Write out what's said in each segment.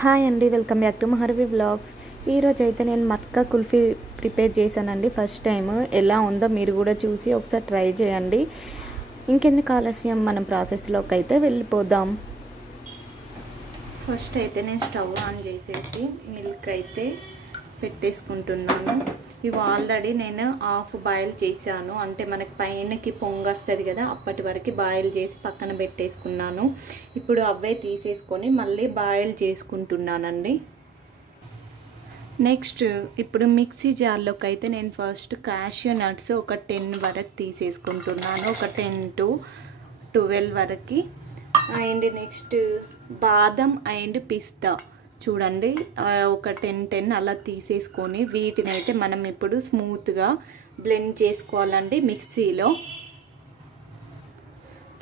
Hi అండి, welcome back to Maharshi vlogs. ఈరోజు అయితే నేను మట్కా కుల్ఫీ ప్రిపేర్ చేశానండి. ఫస్ట్ టైం ఎలా ఉందో మీరు కూడా చూసి ఒకసారి ట్రై చేయండి. ఇంకెందుకు ఆలస్యం, మనం ప్రాసెస్లోకి అయితే వెళ్ళిపోదాం. ఫస్ట్ అయితే నేను స్టవ్ ఆన్ చేసేసి మిల్క్ అయితే పెట్టేసుకుంటున్నాను. ఇవి ఆల్రెడీ నేను హాఫ్ బాయిల్ చేశాను, అంటే మనకి పైనకి పొంగు వస్తుంది కదా, అప్పటి వరకు బాయిల్ చేసి పక్కన పెట్టేసుకున్నాను. ఇప్పుడు అవే తీసేసుకొని మళ్ళీ బాయిల్ చేసుకుంటున్నానండి. నెక్స్ట్ ఇప్పుడు మిక్సీ జార్లోకి అయితే నేను ఫస్ట్ క్యాష్యూ నట్స్ ఒక 10 వరకు తీసేసుకుంటున్నాను, ఒక 10 to 12 వరకు. అండ్ నెక్స్ట్ బాదం అండ్ పిస్తా చూడండి, ఒక 10 అలా తీసేసుకొని వీటిని అయితే మనం ఇప్పుడు స్మూత్గా బ్లెండ్ చేసుకోవాలండి మిక్సీలో.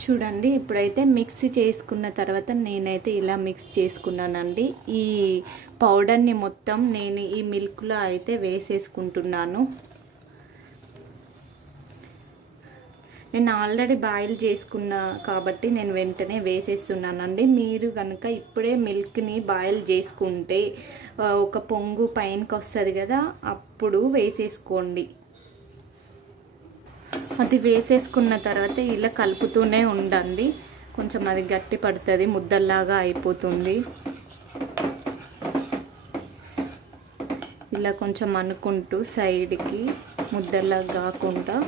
చూడండి, ఇప్పుడైతే మిక్సీ చేసుకున్న తర్వాత నేనైతే ఇలా మిక్స్ చేసుకున్నానండి. ఈ పౌడర్ని మొత్తం నేను ఈ మిల్క్లో అయితే వేసేసుకుంటున్నాను. నేను ఆల్రెడీ బాయిల్ చేసుకున్నా కాబట్టి నేను వెంటనే వేసేస్తున్నానండి. మీరు కనుక ఇప్పుడే మిల్క్ని బాయిల్ చేసుకుంటే ఒక పొంగు పైనకి వస్తుంది కదా, అప్పుడు వేసేసుకోండి. అది వేసేసుకున్న తర్వాత ఇలా కలుపుతూనే ఉండండి. కొంచెం అది గట్టి పడుతుంది, ముద్దల్లాగా అయిపోతుంది. ఇలా కొంచెం అనుకుంటూ సైడ్కి ముద్దల్లాగా కాకుండా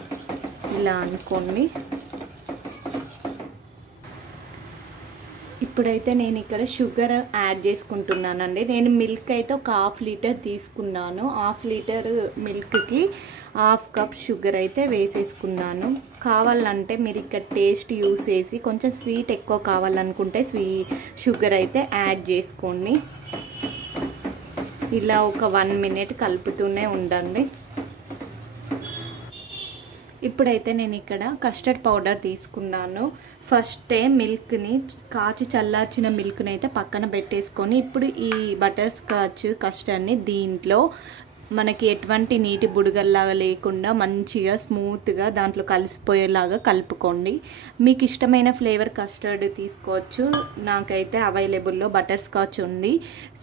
ఇలా అనుకోండి. ఇప్పుడైతే నేను ఇక్కడ షుగర్ యాడ్ చేసుకుంటున్నానండి. నేను మిల్క్ అయితే ఒక 1/2 లీటర్ తీసుకున్నాను. 1/2 లీటర్ మిల్క్కి 1/2 కప్ షుగర్ అయితే వేసేసుకున్నాను. కావాలంటే మీరు ఇక్కడ టేస్ట్ యూస్ చేసి కొంచెం స్వీట్ ఎక్కువ కావాలనుకుంటే షుగర్ అయితే యాడ్ చేసుకోండి. ఇలా ఒక 1 మినిట్ కలుపుతూనే ఉండండి. ఇప్పుడైతే నేను ఇక్కడ కస్టర్డ్ పౌడర్ తీసుకున్నాను. ఫస్టే మిల్క్ని కాచి చల్లార్చిన మిల్క్ని అయితే పక్కన పెట్టేసుకొని ఇప్పుడు ఈ బటర్ స్కాచ్ కస్టర్డ్ని దీంట్లో మనకి ఎటువంటి నీటి బుడగల్లాగా లేకుండా మంచిగా స్మూత్గా దాంట్లో కలిసిపోయేలాగా కలుపుకోండి. మీకు ఇష్టమైన ఫ్లేవర్ కస్టర్డ్ తీసుకోవచ్చు. నాకైతే అవైలబుల్లో బటర్ స్కాచ్ ఉంది,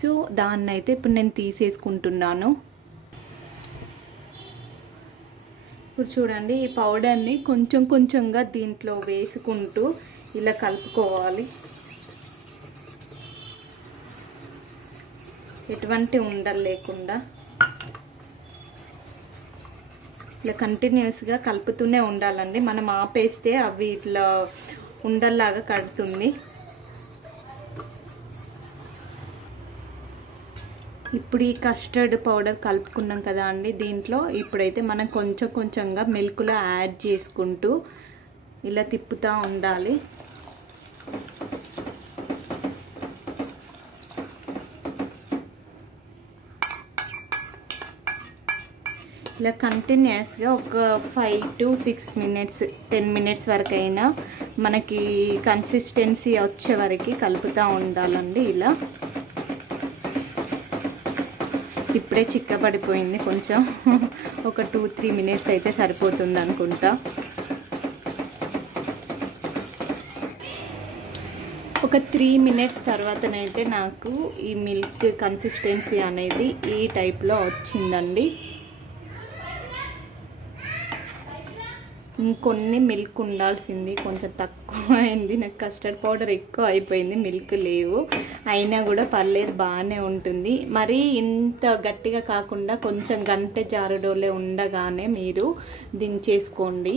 సో దాన్ని అయితే ఇప్పుడు నేను తీసేసుకుంటున్నాను. ఇప్పుడు చూడండి, ఈ పౌడర్ని కొంచెం కొంచెంగా దీంట్లో వేసుకుంటూ ఇలా కలుపుకోవాలి. ఎటువంటి ఉండలు లేకుండా ఇలా కంటిన్యూస్గా కలుపుతూనే ఉండాలండి. మనం ఆపేస్తే అవి ఇట్లా ఉండల్లాగా కడుతుంది. ఇప్పుడు ఈ కస్టర్డ్ పౌడర్ కలుపుకున్నాం కదా అండి, దీంట్లో ఇప్పుడైతే మనం కొంచెం కొంచెంగా మిల్క్లో యాడ్ చేసుకుంటూ ఇలా తిప్పుతూ ఉండాలి. ఇలా కంటిన్యూస్గా ఒక 5 to 6 మినిట్స్ 10 మినిట్స్ వరకు అయినా మనకి కన్సిస్టెన్సీ వచ్చే వరకు కలుపుతూ ఉండాలండి. ఇలా ఇప్పుడే చిక్కబడిపోయింది, కొంచెం ఒక 2-3 మినిట్స్ అయితే సరిపోతుంది అనుకుంటా. ఒక 3 మినిట్స్ తర్వాతనైతే నాకు ఈ మిల్క్ కన్సిస్టెన్సీ అనేది ఈ టైప్లో వచ్చిందండి. ఇంకొన్ని మిల్క్ ఉండాల్సింది, కొంచెం తక్కువ అయింది. నాకు కస్టర్డ్ పౌడర్ ఎక్కువ అయిపోయింది, మిల్క్ లేవు. అయినా కూడా పర్లేదు, బాగానే ఉంటుంది. మరి ఇంత గట్టిగా కాకుండా కొంచెం గంటె జారుడోలే ఉండగానే మీరు దించేసుకోండి.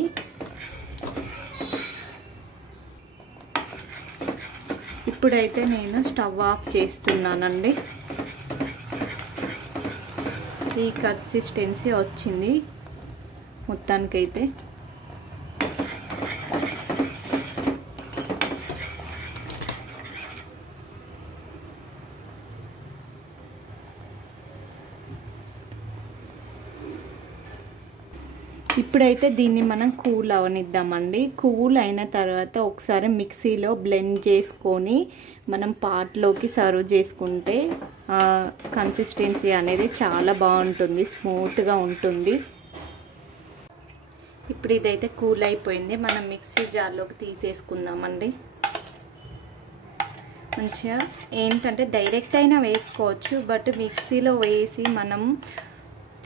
ఇప్పుడైతే నేను స్టవ్ ఆఫ్ చేస్తున్నానండి. ఈ కన్సిస్టెన్సీ వచ్చింది మొత్తానికైతే. ఇప్పుడైతే దీన్ని మనం కూల్ అవనిద్దామండి. కూల్ అయిన తర్వాత ఒకసారి మిక్సీలో బ్లెండ్ చేసుకొని మనం పాట్లోకి సర్వ్ చేసుకుంటే కన్సిస్టెన్సీ అనేది చాలా బాగుంటుంది, స్మూత్గా ఉంటుంది. ఇప్పుడు ఇదైతే కూల్ అయిపోయింది, మనం మిక్సీ జార్లోకి తీసేసుకుందామండి. మంచిగా ఏంటంటే డైరెక్ట్ అయినా వేసుకోవచ్చు, బట్ మిక్సీలో వేసి మనం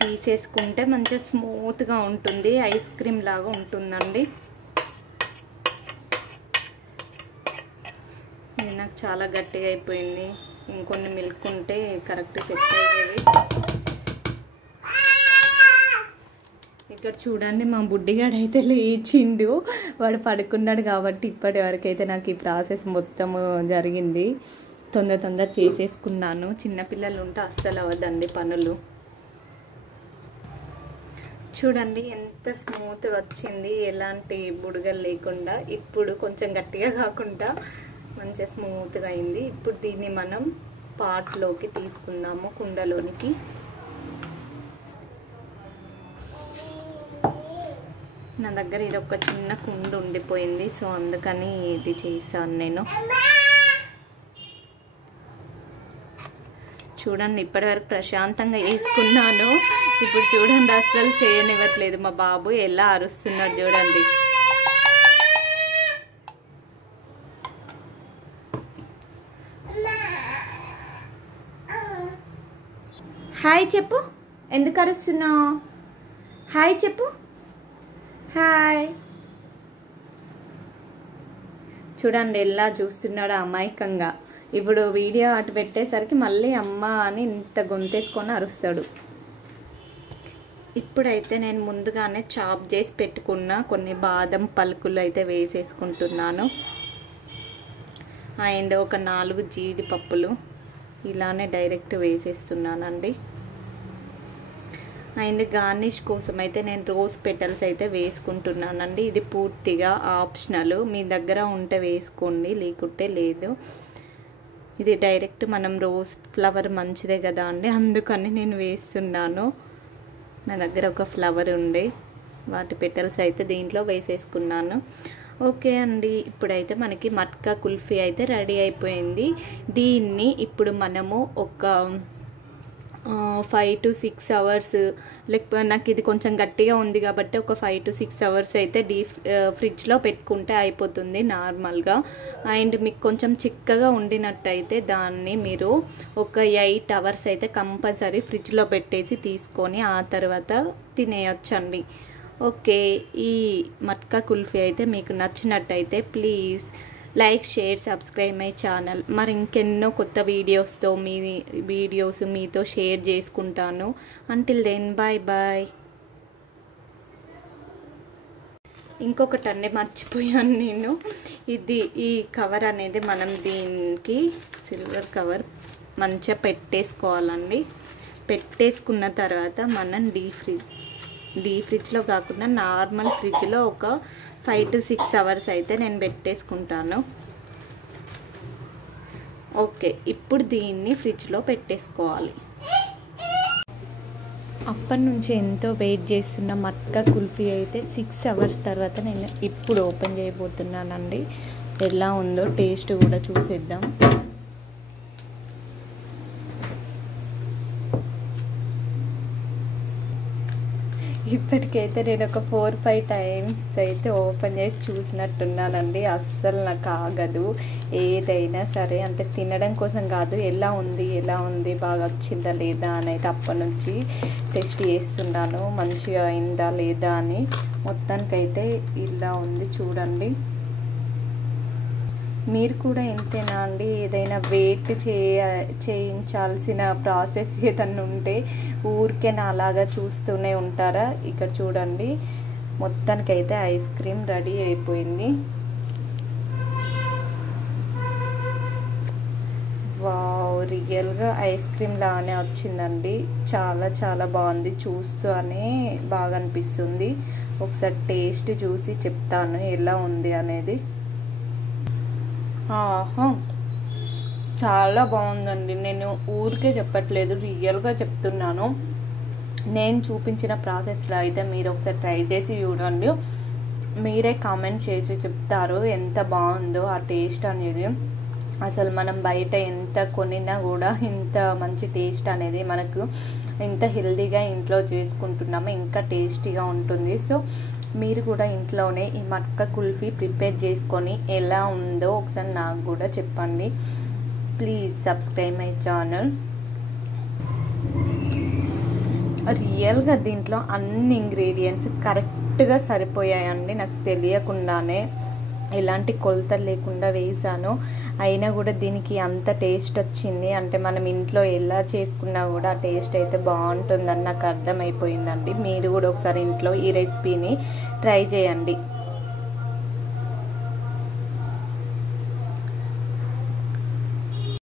తీసేసుకుంటే మంచిగా స్మూత్గా ఉంటుంది, ఐస్ క్రీమ్ లాగా ఉంటుందండి. ఇది నాకు చాలా గట్టిగా అయిపోయింది, ఇంకొన్ని మిల్క్ ఉంటే కరెక్ట్ సెట్ అయ్యేది. ఇక్కడ చూడండి మా బుడ్డిగాడు అయితే లేచిండు, వాడు పడుకున్నాడు కాబట్టి ఇప్పటి వరకు అయితే నాకు ఈ ప్రాసెస్ మొత్తం జరిగింది. తొందర చేసేసుకున్నాను. చిన్నపిల్లలు ఉంటే అస్సలు అవ్వదండి పనులు. చూడండి ఎంత స్మూత్గా వచ్చింది, ఎలాంటి బుడగలు లేకుండా. ఇప్పుడు కొంచెం గట్టిగా కాకుండా మంచిగా స్మూత్గా అయింది. ఇప్పుడు దీన్ని మనం పాట్లోకి తీసుకుందాము, కుండలోనికి. నా దగ్గర ఇది ఒక చిన్న కుండ ఉండిపోయింది, సో అందుకని ఇది చేశాను నేను. చూడండి ఇప్పటివరకు ప్రశాంతంగా వేసుకున్నాను, ఇప్పుడు చూడండి అస్సలు చేయనివ్వట్లేదు. మా బాబు ఎలా అరుస్తున్నాడు చూడండి. హాయ్ చెప్పు, ఎందుకు అరుస్తున్నావు? హాయ్ చెప్పు. హాయ్. చూడండి ఎలా చూస్తున్నాడు అమాయకంగా. ఇప్పుడు వీడియో అటు పెట్టేసరికి మళ్ళీ అమ్మ అని ఇంత గొంతేసుకొని అరుస్తాడు. ఇప్పుడైతే నేను ముందుగానే చాప్ చేసి పెట్టుకున్న కొన్ని బాదం పలుకులు అయితే వేసేసుకుంటున్నాను. అండ్ ఒక 4 జీడిపప్పులు ఇలానే డైరెక్ట్ వేసేస్తున్నానండి. అండ్ గార్నిష్ కోసం అయితే నేను రోజ్ పెటల్స్ అయితే వేసుకుంటున్నానండి. ఇది పూర్తిగా ఆప్షనల్, మీ దగ్గర ఉంటే వేసుకోండి, లేకుంటే లేదు. ఇది డైరెక్ట్ మనం రోజ్ ఫ్లవర్ మంచిదే కదా అండి, అందుకని నేను వేస్తున్నాను. నా దగ్గర ఒక ఫ్లవర్ ఉండే, వాటి పెటల్స్ అయితే దీంట్లో వేసేసుకున్నాను. ఓకే అండి, ఇప్పుడైతే మనకి మట్కా కుల్ఫీ అయితే రెడీ అయిపోయింది. దీన్ని ఇప్పుడు మనము ఒక 5 to 6 అవర్స్, లేకపోతే నాకు ఇది కొంచెం గట్టిగా ఉంది కాబట్టి ఒక 5 to 6 అవర్స్ అయితే ఫ్రిడ్జ్లో పెట్టుకుంటే అయిపోతుంది నార్మల్గా. అండ్ మీకు కొంచెం చిక్కగా ఉండినట్టయితే దాన్ని మీరు ఒక 8 అవర్స్ అయితే కంపల్సరీ ఫ్రిడ్జ్లో పెట్టేసి తీసుకొని ఆ తర్వాత తినేయొచ్చండి. ఓకే, ఈ మట్కా కుల్ఫీ అయితే మీకు నచ్చినట్టయితే please like, share, subscribe my channel. మరి ఇంకెన్నో కొత్త వీడియోస్ మీతో షేర్ చేసుకుంటాను. Until then bye bye. ఇంకొకటండి మర్చిపోయాను నేను, ఈ కవర్ అనేది మనం దీనికి సిల్వర్ కవర్ మంచిగా పెట్టేసుకోవాలండి. పెట్టేసుకున్న తర్వాత మనం డీప్ ఫ్రిడ్జ్లో కాకుండా నార్మల్ ఫ్రిడ్జ్లో ఒక 5 to 6 అవర్స్ అయితే నేను పెట్టేసుకుంటాను. ఓకే, ఇప్పుడు దీన్ని ఫ్రిడ్జ్లో పెట్టేసుకోవాలి. అప్పటి నుంచి ఎంతో వెయిట్ చేస్తున్న మట్కా కుల్ఫీ అయితే 6 అవర్స్ తర్వాత నేను ఇప్పుడు ఓపెన్ చేయబోతున్నానండి. ఎలా ఉందో టేస్ట్ కూడా చూసేద్దాం. ఇప్పటికైతే నేను ఒక 4-5 టైమ్స్ అయితే ఓపెన్ చేసి చూసినట్టున్నానండి. అస్సలు నాకు ఆగదు ఏదైనా సరే, అంటే తినడం కోసం కాదు, ఎలా ఉంది బాగా వచ్చిందా లేదా అని అయితే అప్పటి నుంచి టెస్ట్ చేస్తున్నాను, మంచిగా అయిందా లేదా అని. మొత్తానికైతే ఇలా ఉంది చూడండి. మీరు కూడా ఇంతేనా అండి? ఏదైనా వెయిట్ చేయించాల్సిన ప్రాసెస్ ఏదన్నా ఉంటే ఊరికే నా అలాగా చూస్తూనే ఉంటారా? ఇక్కడ చూడండి మొత్తానికైతే ఐస్ క్రీమ్ రెడీ అయిపోయింది. వావ్, రియల్గా ఐస్ క్రీమ్ లాగానే వచ్చిందండి. చాలా బాగుంది, చూస్తూనే బాగా అనిపిస్తుంది. ఒకసారి టేస్ట్ చూసి చెప్తాను ఎలా ఉంది అనేది. చాలా బాగుందండి. నేను ఊరికే చెప్పట్లేదు, రియల్గా చెప్తున్నాను. నేను చూపించిన ప్రాసెస్లో అయితే మీరు ఒకసారి ట్రై చేసి చూడండి. మీరే కామెంట్ చేసి చెప్తారు ఎంత బాగుందో ఆ టేస్ట్ అనేది. అసలు మనం బయట ఎంత కొనినా కూడా ఇంత మంచి టేస్ట్ అనేది మనకు, ఇంత హెల్తీగా ఇంట్లో చేసుకుంటున్నామో ఇంకా టేస్టీగా ఉంటుంది. సో మీరు కూడా ఇంట్లోనే ఈ మట్కా కుల్ఫీ ప్రిపేర్ చేసుకొని ఎలా ఉందో ఒకసారి నాకు కూడా చెప్పండి. Please subscribe my channel. రియల్గా దీంట్లో అన్ని ఇంగ్రీడియంట్స్ కరెక్ట్గా సరిపోయాయండి. నాకు తెలియకుండానే ఎలాంటి కొలతలు లేకుండా వేసాను, అయినా కూడా దీనికి అంత టేస్ట్ వచ్చింది. అంటే మనం ఇంట్లో ఎలా చేసుకున్నా కూడా టేస్ట్ అయితే బాగుంటుందని నాకు అర్థమైపోయిందండి. మీరు కూడా ఒకసారి ఇంట్లో ఈ రెసిపీని ట్రై చేయండి.